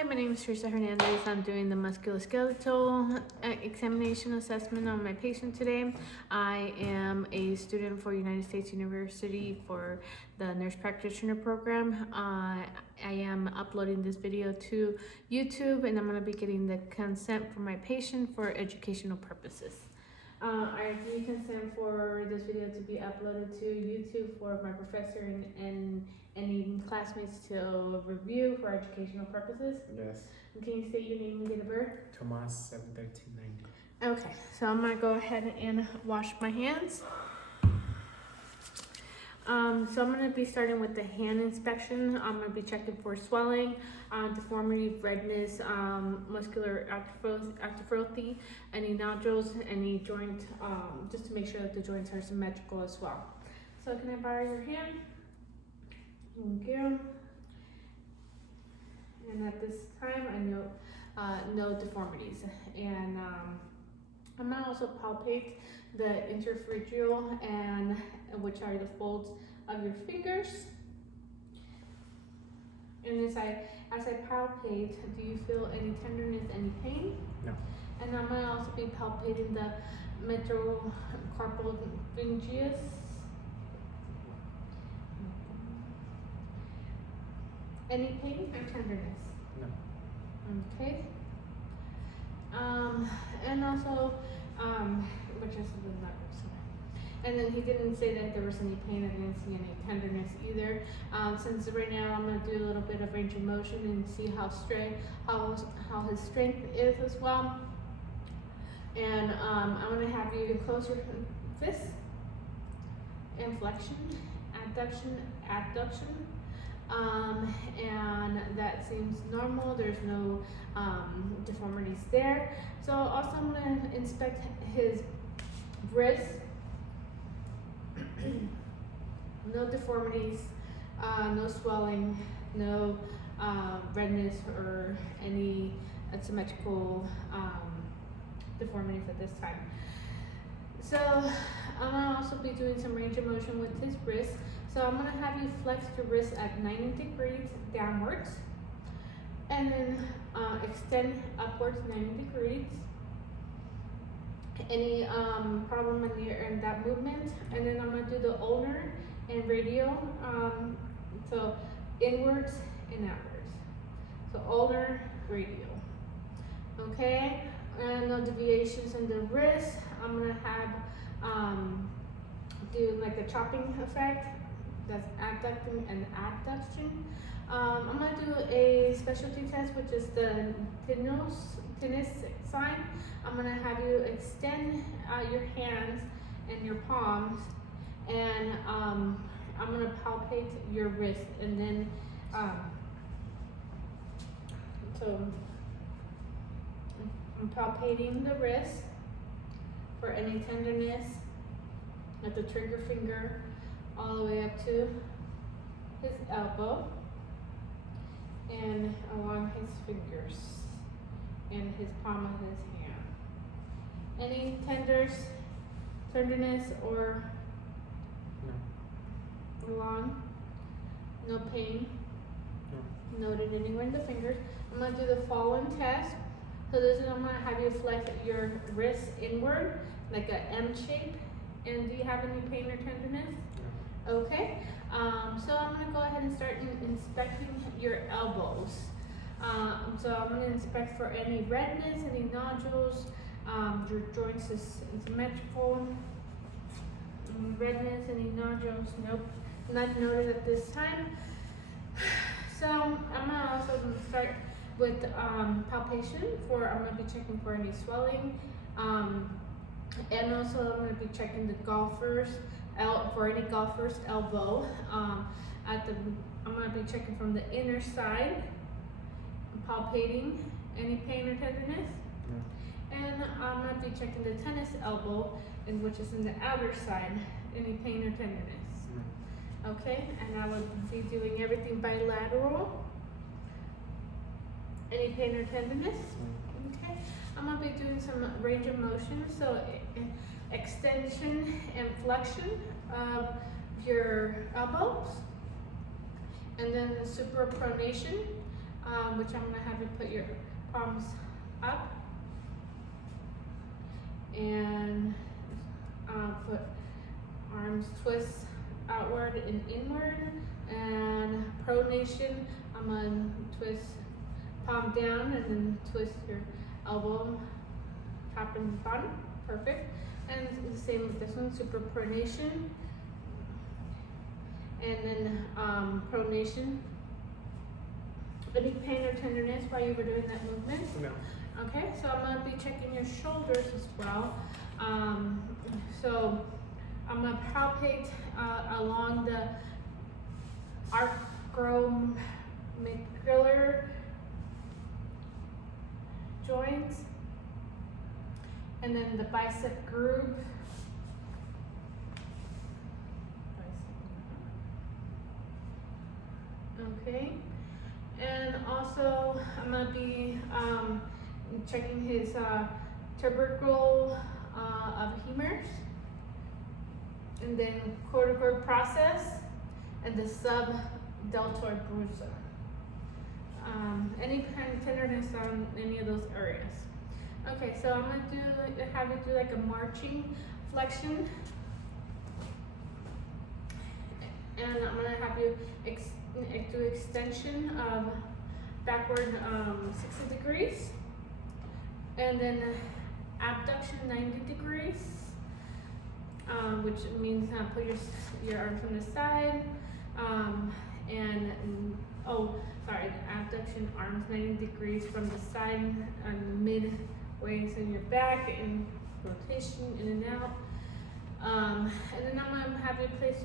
Hi, my name is Teresa Hernandez. I'm doing the musculoskeletal examination assessment on my patient today. I am a student for United States University for the nurse practitioner program. I am uploading this video to YouTube, and I'm going to be getting the consent from my patient for educational purposes. I do consent for this video to be uploaded to YouTube for my professor and any classmates to review for educational purposes. Yes. Can you state your name and date of birth? Tomas 7/13/90. Okay, so I'm gonna go ahead and wash my hands. So I'm going to be starting with the hand inspection. I'm going to be checking for swelling, deformity, redness, muscular atrophy, any nodules, any joint, just to make sure that the joints are symmetrical as well. So can I borrow your hand? Thank you. And at this time, I know no deformities. And I'm going to also palpate the interphalangeal, and which are the folds of your fingers. And as I palpate, do you feel any tenderness, any pain? No. And I'm going to also be palpating the metacarpal phalanges. Any pain or tenderness? No. Okay. And also, which is the numbers. And then he didn't say that there was any pain. I didn't see any tenderness either. Since right now I'm going to do a little bit of range of motion and see how his strength is as well. And I'm going to have you close your fist, inflection, adduction. And that seems normal. There's no deformities there. So also I'm going to inspect his wrist. No deformities, no swelling, no redness or any asymmetrical deformities at this time. So I'm going to also be doing some range of motion with his wrist. So I'm going to have you flex your wrist at 90 degrees downwards, and then extend upwards 90 degrees. Any problem in that movement, and then I'm going to do the ulnar and radial, so inwards and outwards. So ulnar, radial. Okay, and no deviations in the wrist. I'm going to have do like a chopping effect. That's adducting and adduction. I'm going to do a specialty test, which is the tennis sign. I'm going to have you extend your hands and your palms, and I'm going to palpate your wrist, and then so I'm palpating the wrist for any tenderness at the trigger finger all the way up to his elbow and along his fingers and his palm of his hand. Any tenderness or along? No pain? No. Noted anywhere in the fingers. I'm going to do the following test. So this is, I'm going to have you flex your wrist inward like a M shape. And do you have any pain or tenderness? No. Okay. So I'm going to go ahead and start inspecting your elbows. So I'm going to inspect for any redness, any nodules, your joints is symmetrical. Redness, any nodules? Nope, not noted at this time. So I'm going to also start with palpation I'm going to be checking for any swelling. And also I'm going to be checking the golfer's for any golfer's elbow. I'm going to be checking from the inner side, palpating any pain or tenderness. And I'm going to be checking the tennis elbow, which is in the outer side, any pain or tenderness. Okay, and I will be doing everything bilateral. Any pain or tenderness? Okay, I'm going to be doing some range of motion, so extension and flexion of your elbows, and then supination, which I'm gonna have you put your palms up and put arms twist outward and inward, and pronation, I'm gonna twist palm down and then twist your elbow top and bottom, perfect. And the same with this one, supination, and then pronation. Any pain or tenderness while you were doing that movement? No. Okay, so I'm gonna be checking your shoulders as well. So I'm gonna palpate along the acromicular joints, and then the bicep groove. Okay, and also I'm gonna be checking his tubercle of humors, and then cortical process, and the subdeltoid brucer. Any kind of tenderness on any of those areas. Okay, so I'm gonna have you do like a marching flexion, and I'm gonna have you do extension of backward 60 degrees, and then abduction 90 degrees, which means put your arms on the side, abduction arms 90 degrees from the side and midways in your back, and rotation in and out. And then I'm gonna have you place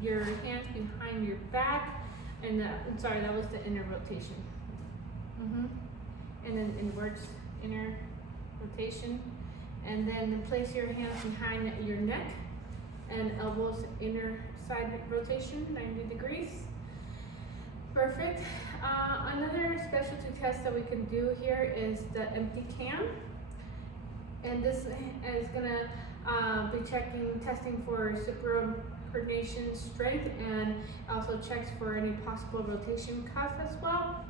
your hands behind your back, and that was the inner rotation. And then inwards, inner rotation, and then place your hands behind your neck, and elbows inner side rotation 90 degrees. Perfect. Another specialty test that we can do here is the empty cam, and this is gonna be testing for supination strength, and also checks for any possible rotation cuff as well,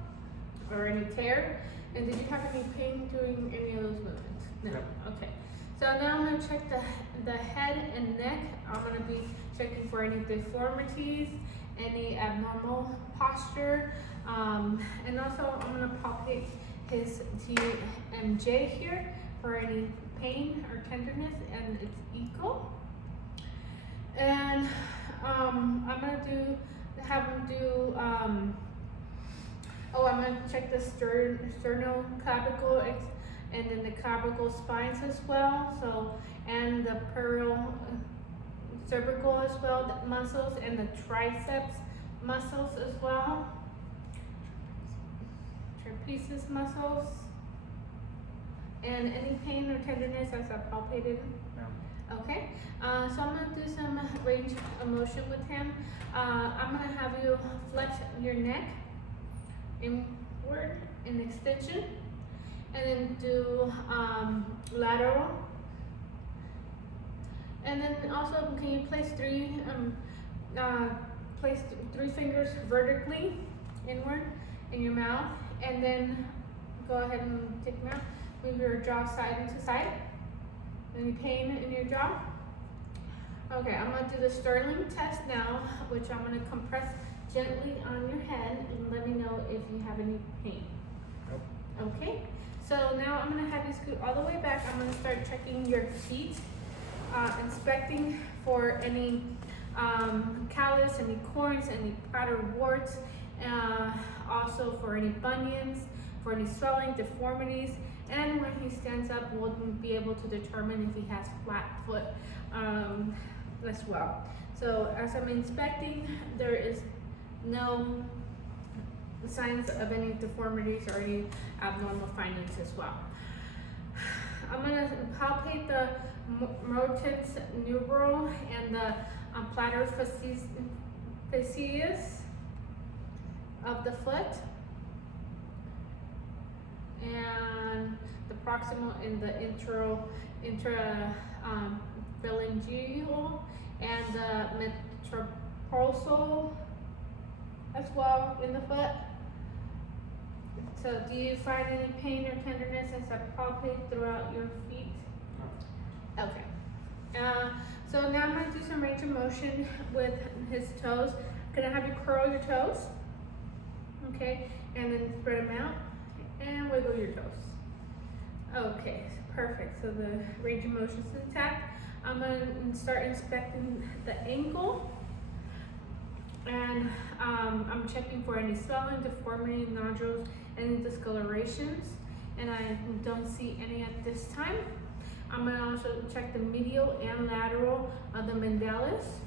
or any tear. And did you have any pain doing any of those movements? No. Okay. So now I'm gonna check the head and neck. I'm gonna be checking for any deformities, any abnormal posture, and also I'm gonna palpate his TMJ here for any pain or tenderness, and it's equal. And I'm gonna have him do I'm gonna check the sternoclavicle and then the clavicle spines as well. So, and the cervical as well, the muscles, and the triceps muscles as well. Trapezius muscles. And any pain or tenderness as I palpated? No. Okay, so I'm gonna do some range of motion with him. I'm gonna have you flex your neck inward in extension, and then do lateral. And then also, can you place three fingers vertically inward in your mouth, and then go ahead and take them out. Move your jaw side to side. Any pain in your jaw? Okay, I'm gonna do the Sterling test now, which I'm gonna compress gently on your head and let me know if you have any pain. Nope. Okay, so now I'm gonna have you scoot all the way back. I'm gonna start checking your feet, inspecting for any callus, any corns, any powder warts, also for any bunions, for any swelling, deformities, and when he stands up, we'll be able to determine if he has flat foot as well. So as I'm inspecting, there is no signs of any deformities or any abnormal findings as well. I'm gonna palpate the rotator neural and the plantar fasciitis of the foot, and the proximal and the intraphalangeal and the metatarsal as well in the foot. So do you find any pain or tenderness as I palpate throughout your feet? Okay. So now I'm gonna do some range of motion with his toes. Gonna have you curl your toes, okay, and then spread them out and wiggle your toes. Okay, perfect. So the range of motion is intact. I'm gonna start inspecting the ankle, and I'm checking for any swelling, deformity, nodules, any discolorations, and I don't see any at this time. I'm gonna also check the medial and lateral of the mandibulas.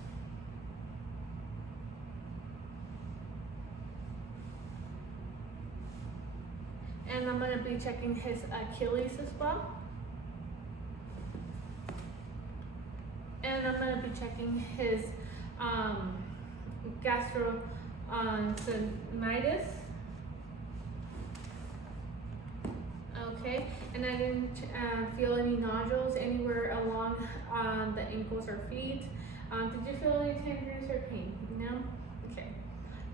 And I'm gonna be checking his Achilles as well. And I'm gonna be checking his gastrocnemitis. Okay, and I didn't feel any nodules anywhere along the ankles or feet. Did you feel any tenderness or pain? No? Okay.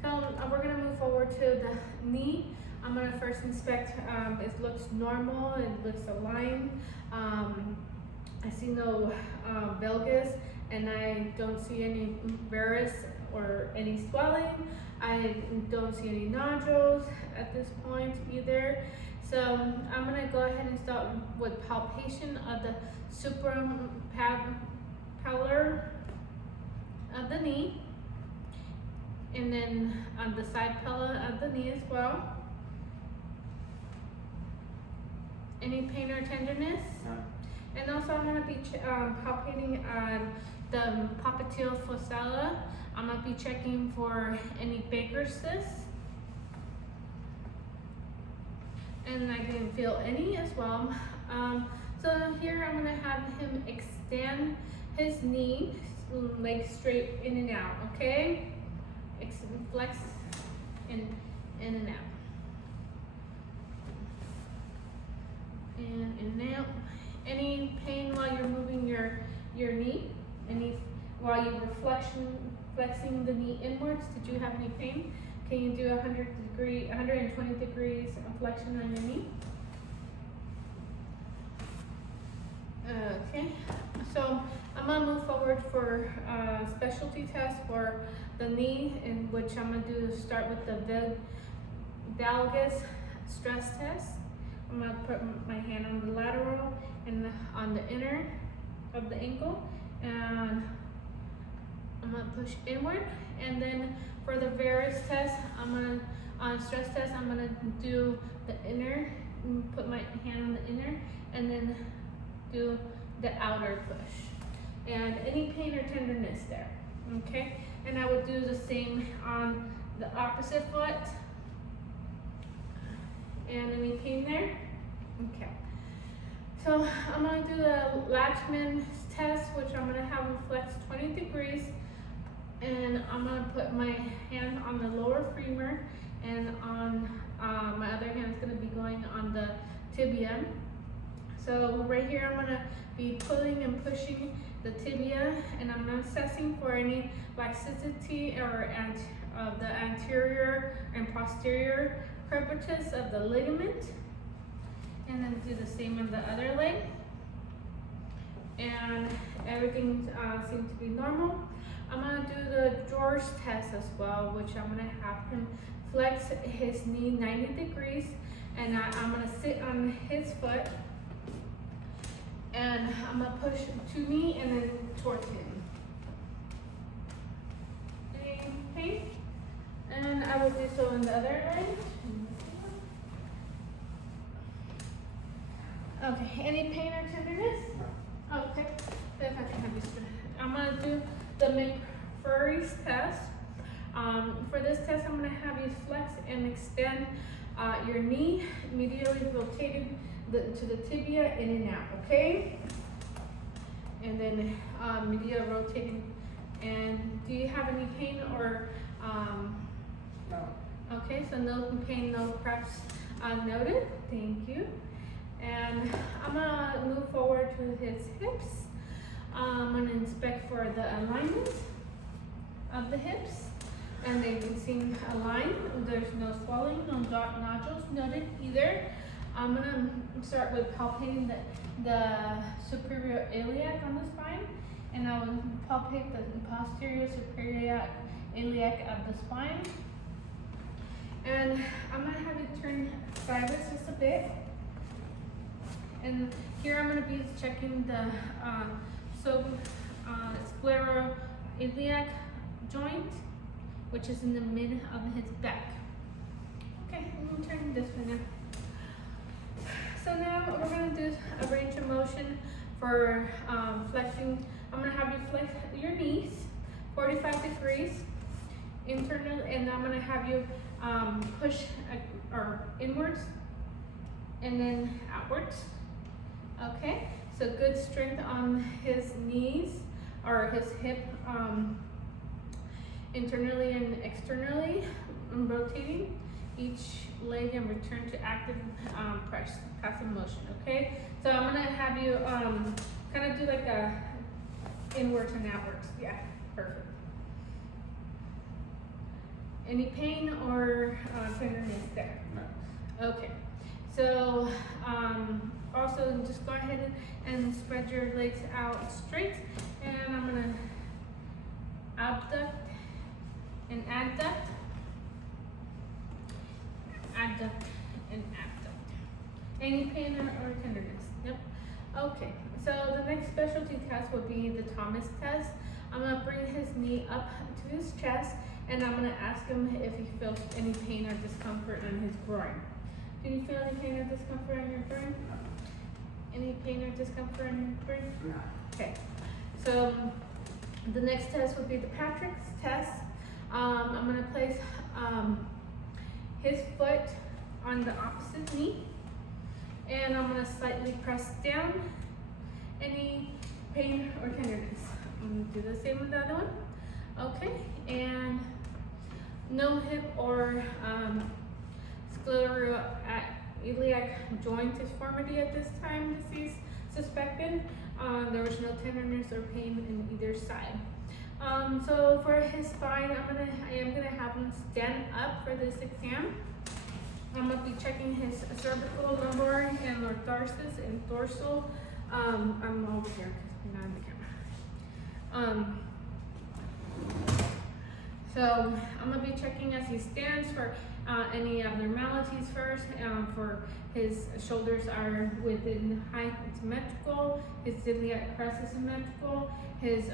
So we're gonna move forward to the knee. I'm gonna first inspect, it looks normal, it looks aligned. I see no valgus, and I don't see any varus or any swelling. I don't see any nodules at this point either. So I'm gonna go ahead and start with palpation of the suprapellar of the knee, and then on the side pella of the knee as well. Any pain or tenderness? No. And also I'm gonna be palpating the popliteal fossa. I'm gonna be checking for any Baker's cysts. And I didn't feel any as well. So here I'm gonna have him extend his knee, leg straight in and out, okay? Flex in and out. And in and out. Any pain while you're moving your knee? While you were flexing the knee inwards, did you have any pain? Can you do 120 degrees of flexion on your knee? Okay, so I'm gonna move forward for a specialty test for the knee, in which I'm gonna start with the valgus stress test. I'm gonna put my hand on the lateral and on the inner of the ankle, and I'm gonna push inward. And then for the varus test, stress test, I'm gonna do the inner, put my hand on the inner, and then do the outer push. And any pain or tenderness there, okay? And I would do the same on the opposite foot. And any pain there? Okay. So I'm gonna do the Latchman's test, which I'm gonna have him flex 20 degrees. And I'm gonna put my hand on the lower femur, and on my other hand is gonna be going on the tibia. So right here I'm gonna be pulling and pushing the tibia, and I'm not assessing for any laxity or the anterior and posterior curvatures of the ligament. And then do the same on the other leg. And everything seems to be normal. I'm gonna do the George test as well, which I'm gonna have him flex his knee 90 degrees, and I'm gonna sit on his foot, and I'm gonna push to me and then towards him. Any pain? And I will do so in the other leg. Okay, any pain or tenderness? No. Okay, so if I can have you spin. I'm gonna do the McFurry's test. For this test, I'm gonna have you flex and extend your knee, medially rotated to the tibia in and out, okay? And then medial rotating. And do you have any pain or? No. Okay, so no pain, no cracks noted. Thank you. And I'm gonna move forward to his hips. I'm gonna inspect for the alignment of the hips, and they seem aligned. There's no swelling, no nodules, noted either. I'm gonna start with palpating the superior iliac on the spine, and I will palpate the posterior superior iliac of the spine. And I'm gonna have you turn sideways just a bit. And here I'm gonna be checking the scleroiliac joint, which is in the mid of his back. Okay, I'm gonna turn this way now. So now we're gonna do a range of motion for flexing. I'm gonna have you flex your knees 45 degrees internal, and I'm gonna have you push or inwards and then outwards. Okay, so good strength on his knees or his hip, internally and externally, rotating each leg and return to active passive motion. Okay, so I'm gonna have you kind of do like a inwards and outwards. Yeah, perfect. Any pain or tenderness there? No. Okay, so also just go ahead and spread your legs out straight, and I'm gonna abduct and adduct, adduct and abduct. Any pain or tenderness? Yep. Okay, so the next specialty test would be the Thomas test. I'm gonna bring his knee up to his chest, and I'm gonna ask him if he feels any pain or discomfort in his groin. Do you feel any pain or discomfort in your groin? Any pain or discomfort in your groin? No. Okay, so the next test would be the Patrick's test. I'm gonna place his foot on the opposite knee, and I'm gonna slightly press down. Any pain or tenderness? I'm gonna do the same with the other one. Okay, and no hip or scleroiliac joint deformity at this time. Disease suspected. There was no tenderness or pain in either side. So for his spine, I am gonna have him stand up for this exam. I'm gonna be checking his cervical, lumbar, and lordosis and dorsal. I'm over here because we're not in the camera. So I'm gonna be checking as he stands for any abnormalities first. For his shoulders are within height symmetrical. His iliac crest is symmetrical. His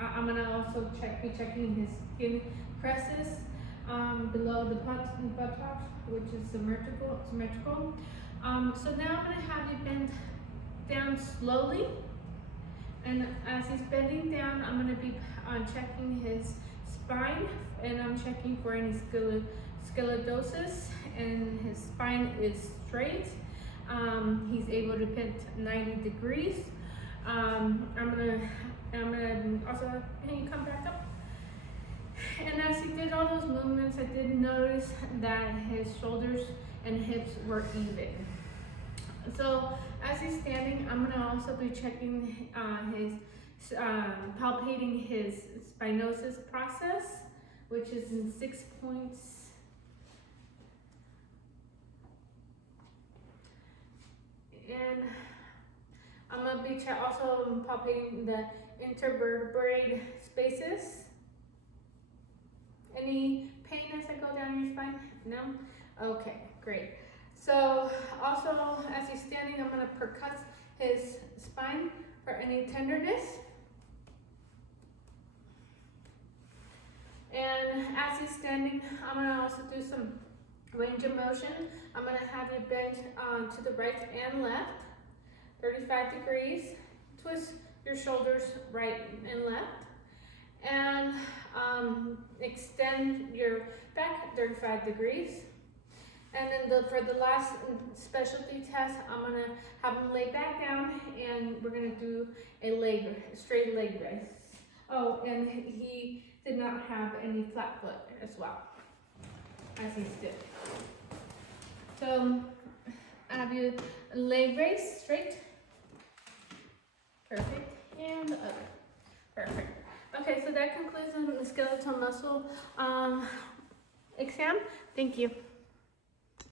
I'm gonna also be checking his skin creases below the buttocks, which is symmetrical. So now I'm gonna have you bend down slowly, and as he's bending down, I'm gonna be checking his spine, and I'm checking for any scoliosis, and his spine is straight. He's able to bend 90 degrees. I'm gonna also, can you come back up? And as he did all those movements, I did notice that his shoulders and hips were even. So as he's standing, I'm gonna also be checking palpating his spinosus process, which is in 6 points. And I'm gonna be also palpating the intervertebrate spaces. Any pain as I go down your spine? No? Okay, great. So also as he's standing, I'm gonna percuss his spine for any tenderness. And as he's standing, I'm gonna also do some range of motion. I'm gonna have you bend to the right and left, 35 degrees. Twist your shoulders right and left. And extend your back 35 degrees. And then for the last specialty test, I'm gonna have him lay back down, and we're gonna do a straight leg raise. Oh, and he did not have any flat foot as well, as he stood. So I have you leg raise straight. Perfect. And the other. Perfect. Okay, so that concludes the skeletal muscle exam. Thank you.